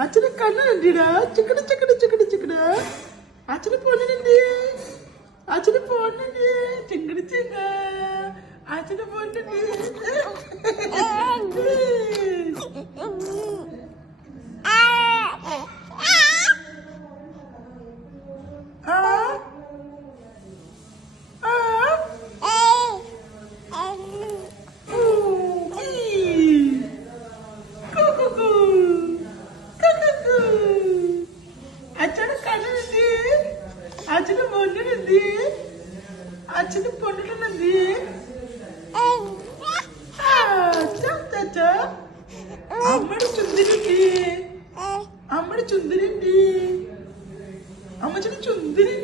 അച്ഛനെ കണ്ണുണ്ടിടാ ചിക്കട ചിക്കട ചിക്കട ചിക്കട അച്ഛന് പൊന്നുണ്ട് അച്ഛന് പൊന്നുണ്ട് ചിങ്കടി ചിങ്ക അച്ഛന് പൊന്നുണ്ട് അച്ഛനെ കണ്ണുണ്ട് അച്ഛന് പൊന്നുണ്ട് അച്ഛന് പൊന്നുണ്ട് അമ്മയുടെ ചുന്തിരിണ്ട് അമ്മയുടെ ചുന്തിരിണ്ട് അമ്മച്ചന് ചുന്തിരി